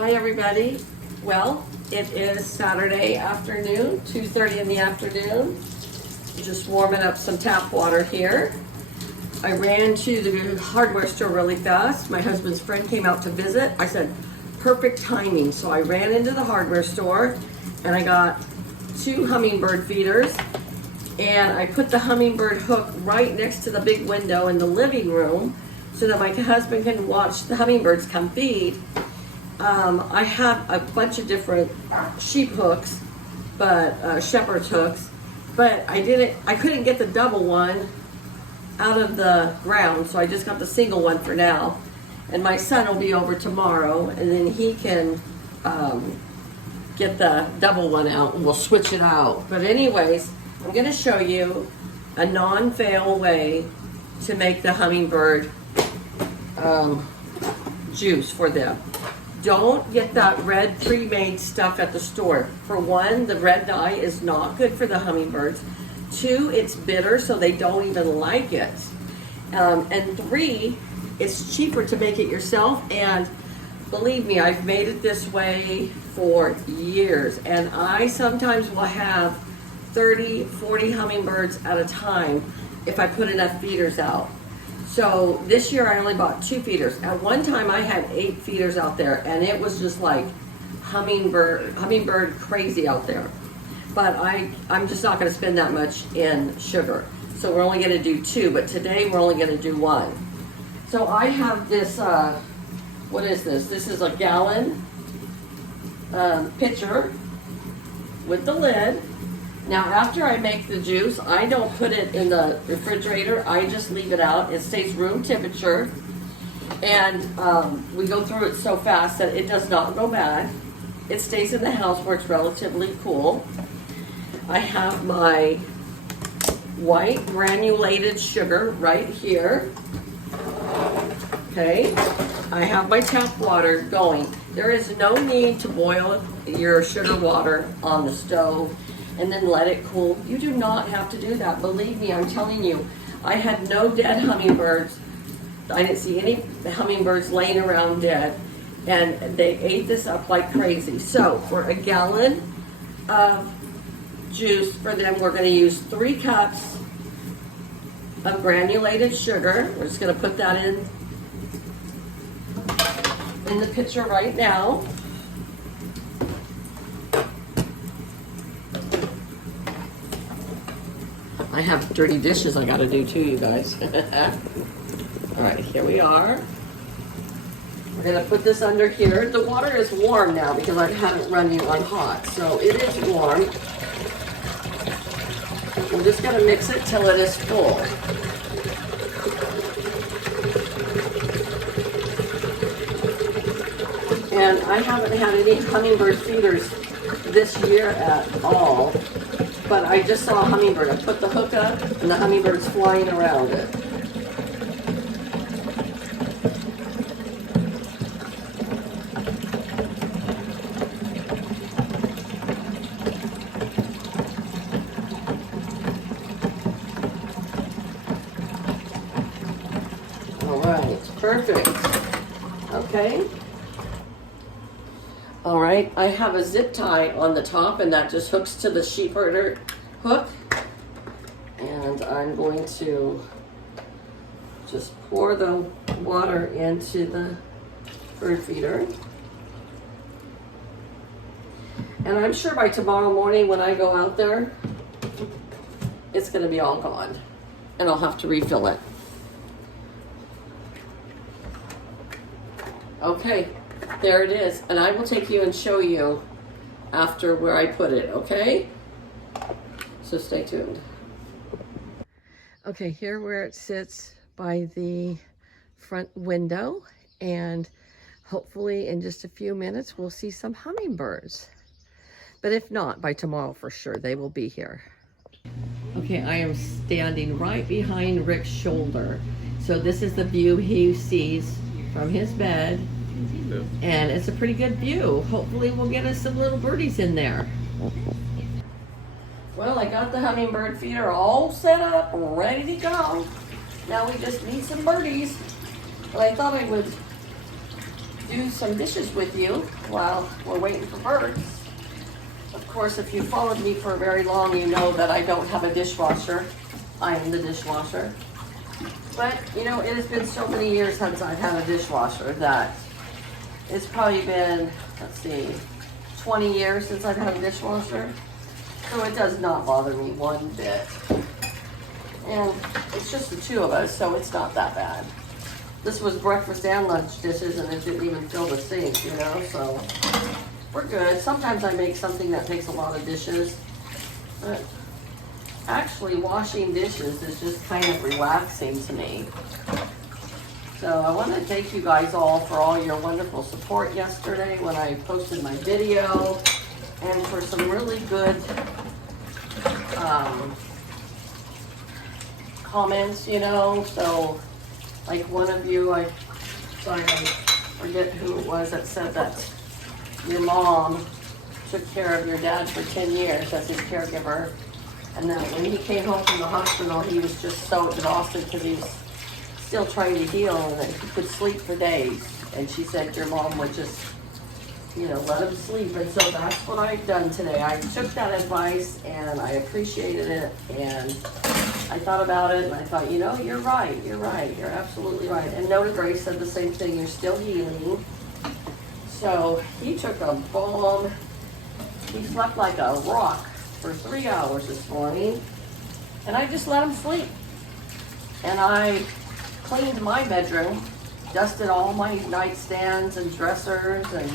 Hi everybody. Well, it is Saturday afternoon, 2:30 in the afternoon. Just warming up some tap water here. I ran to the hardware store really fast. My husband's friend came out to visit. I said, perfect timing. So I ran into the hardware store and I got 2 hummingbird feeders, and I put the hummingbird hook right next to the big window in the living room so that my husband can watch the hummingbirds come feed. I have a bunch of different sheep hooks, but shepherd's hooks, but I couldn't get the double one out of the ground, so I just got the single one for now. And my son will be over tomorrow, and then he can get the double one out, and we'll switch it out. But anyways, I'm going to show you a non-fail way to make the hummingbird juice for them. Don't get that red pre-made stuff at the store. For one, the red dye is not good for the hummingbirds. 2, it's bitter, so they don't even like it. And 3, it's cheaper to make it yourself. And believe me, I've made it this way for years. And I sometimes will have 30, 40 hummingbirds at a time if I put enough feeders out. So this year I only bought 2 feeders. At one time I had 8 feeders out there, and it was just like hummingbird crazy out there. But I'm just not gonna spend that much in sugar. So we're only gonna do 2, but today we're only gonna do 1. So I have this, what is this? This is a gallon pitcher with the lid. Now, after I make the juice, I don't put it in the refrigerator. I just leave it out. It stays room temperature. And we go through it so fast that it does not go bad. It stays in the house where it's relatively cool. I have my white granulated sugar right here. Okay. I have my tap water going. There is no need to boil your sugar water on the stove and then let it cool. You do not have to do that. Believe me, I'm telling you, I had no dead hummingbirds. I didn't see any hummingbirds laying around dead, and they ate this up like crazy. So for a gallon of juice for them, we're gonna use 3 cups of granulated sugar. We're just gonna put that in the pitcher right now. I have dirty dishes I gotta do too, you guys. All right, here we are. We're gonna put this under here. The water is warm now because I haven't run you on hot, so it is warm. We're just gonna mix it till it is full. And I haven't had any hummingbird feeders this year at all. But I just saw a hummingbird. I put the hook up and the hummingbird's flying around it. All right, perfect. Okay. All right, I have a zip tie on the top, and that just hooks to the sheep herder hook. And I'm going to just pour the water into the bird feeder. And I'm sure by tomorrow morning when I go out there, it's gonna be all gone, and I'll have to refill it. Okay. There it is, and I will take you and show you after where I put it, okay? So stay tuned. Okay, here where it sits by the front window, and hopefully in just a few minutes we'll see some hummingbirds. But if not, by tomorrow for sure, they will be here. Okay, I am standing right behind Rick's shoulder. So this is the view he sees from his bed. And it's a pretty good view. Hopefully we'll get us some little birdies in there. Well, I got the hummingbird feeder all set up, ready to go. Now we just need some birdies. But I thought I would do some dishes with you while we're waiting for birds. Of course, if you followed me for very long, you know that I don't have a dishwasher. I am the dishwasher. But, you know, it has been so many years since I've had a dishwasher that it's probably been, let's see, 20 years since I've had a dishwasher. So it does not bother me one bit. And it's just the two of us, so it's not that bad. This was breakfast and lunch dishes, and it didn't even fill the sink, you know, so we're good. Sometimes I make something that takes a lot of dishes, but actually washing dishes is just kind of relaxing to me. So I want to thank you guys all for all your wonderful support yesterday when I posted my video, and for some really good comments, you know. So like one of you, I forget who it was, that said that your mom took care of your dad for 10 years as his caregiver, and that when he came home from the hospital, he was just so exhausted because he was still trying to heal, and that he could sleep for days. And she said your mom would just, you know, let him sleep. And so that's what I've done today. I took that advice and I appreciated it, and I thought about it and I thought, you know, you're right, you're absolutely right. And Noda Grace said the same thing, you're still healing. So he took a bomb. He slept like a rock for 3 hours this morning, and I just let him sleep. And I cleaned my bedroom, dusted all my nightstands and dressers, and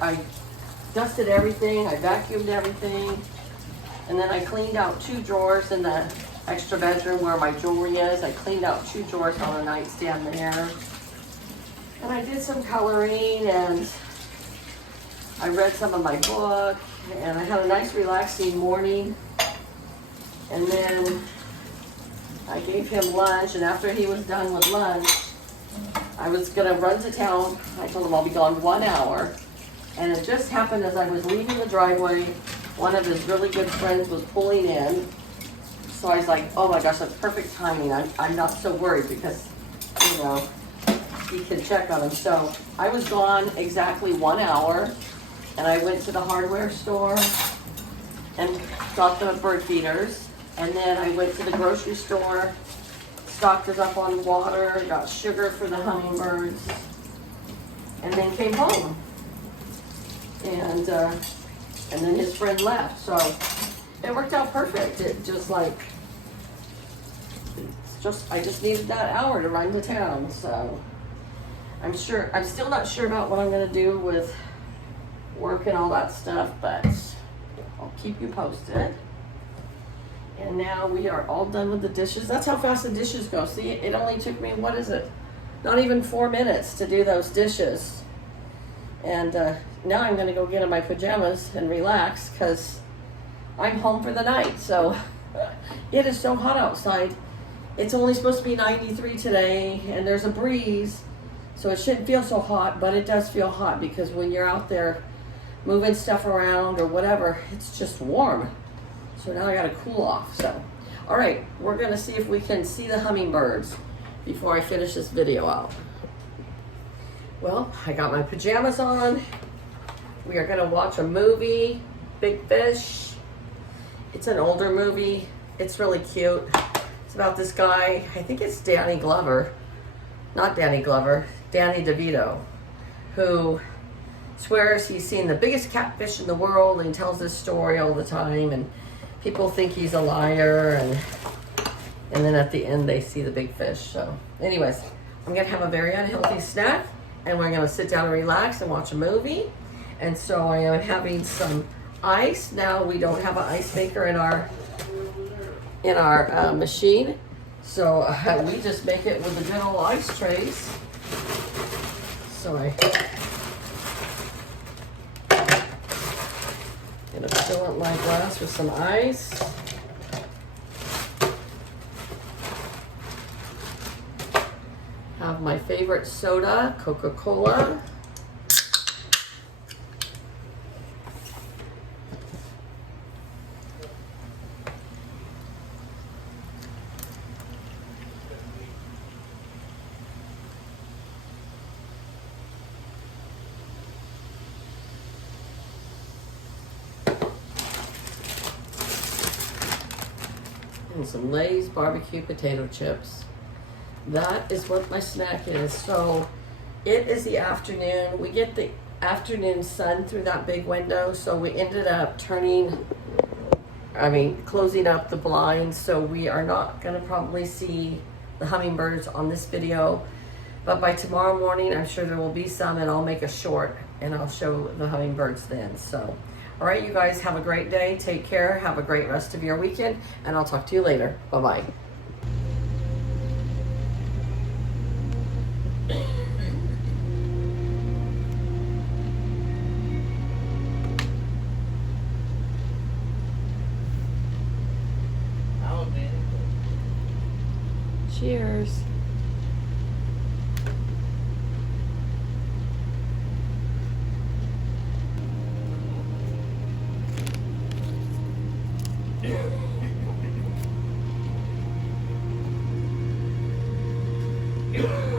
I dusted everything, I vacuumed everything, and then I cleaned out 2 drawers in the extra bedroom where my jewelry is. I cleaned out 2 drawers on the nightstand there. And I did some coloring, and I read some of my book, and I had a nice relaxing morning. And then I gave him lunch, and after he was done with lunch, I was gonna run to town. I told him I'll be gone 1 hour. And it just happened as I was leaving the driveway, one of his really good friends was pulling in. So I was like, oh my gosh, that's perfect timing. I'm not so worried because, you know, he can check on him. So I was gone exactly 1 hour, and I went to the hardware store and got the bird feeders. And then I went to the grocery store, stocked us up on water, got sugar for the hummingbirds, and then came home. And then his friend left, so it worked out perfect. It just like, I just needed that hour to run to town. So I'm still not sure about what I'm gonna do with work and all that stuff, but I'll keep you posted. And now we are all done with the dishes. That's how fast the dishes go. See, it only took me, what is it? Not even 4 minutes to do those dishes. And now I'm gonna go get in my pajamas and relax because I'm home for the night. So it is so hot outside. It's only supposed to be 93 today, and there's a breeze. So it shouldn't feel so hot, but it does feel hot because when you're out there moving stuff around or whatever, it's just warm. So now I gotta cool off. So, all right, we're gonna see if we can see the hummingbirds before I finish this video out. Well, I got my pajamas on. We are gonna watch a movie, Big Fish. It's an older movie. It's really cute. It's about this guy, I think it's Danny Glover, not Danny Glover, Danny DeVito, who swears he's seen the biggest catfish in the world, and he tells this story all the time, and people think he's a liar, and then at the end they see the big fish. So anyways, I'm gonna have a very unhealthy snack, and we're gonna sit down and relax and watch a movie. And so I am having some ice. Now we don't have an ice maker in our machine, so we just make it with the good old ice trays. So I'm gonna fill up my glass with some ice. Have my favorite soda, Coca-Cola. and some Lay's barbecue potato chips. That is what my snack is. So it is the afternoon. We get the afternoon sun through that big window, so we ended up closing up the blinds, so we are not gonna probably see the hummingbirds on this video, but by tomorrow morning I'm sure there will be some, and I'll make a short and I'll show the hummingbirds then. So all right, you guys, have a great day, take care, have a great rest of your weekend, and I'll talk to you later. Bye-bye. Cheers. Yeah.